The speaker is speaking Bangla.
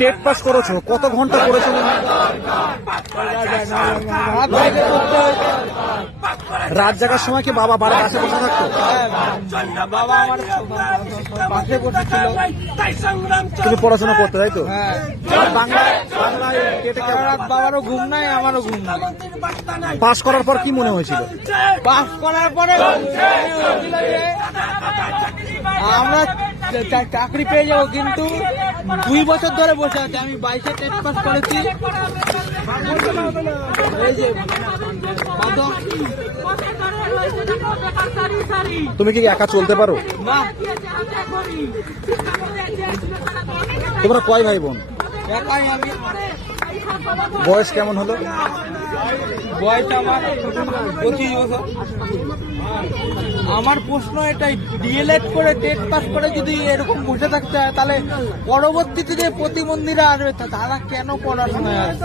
টেট পাস করেছো, কত ঘন্টা করেছো? রাত জাগার সময় কি বাবা বাড়ির পাশে বসে থাকতো? বাবা আমার পাশে বসেছিল। তুমি পড়াশোনা করতে, তাই তো? হ্যাঁ, বাংলায় টেটে সারা রাত বাবারও ঘুম নাই, আমারও ঘুম নাই। পাস করার পর কি মনে হয়েছিল? পাস করার পরে আমরা চাকরি পেয়ে যাবো, কিন্তু 2 বছর ধরে বসে আছে। আমি 22-এ টেট পাস করেছি। এই যে মাধ্যম। তুমি কি একা চলতে পারো? না, তোমরা কয় ভাই বোন? একাই আমি। বয়স কেমন হলো? বয়স আমার 25 বছর। আমার প্রশ্ন এটাই, ডিএলএড করে টেট পাস করে যদি এরকম বসে থাকতে হয়, তাহলে পরবর্তীতে যে প্রতিবন্ধীরা আসবে তারা কেন পড়াশোনায় আসবে?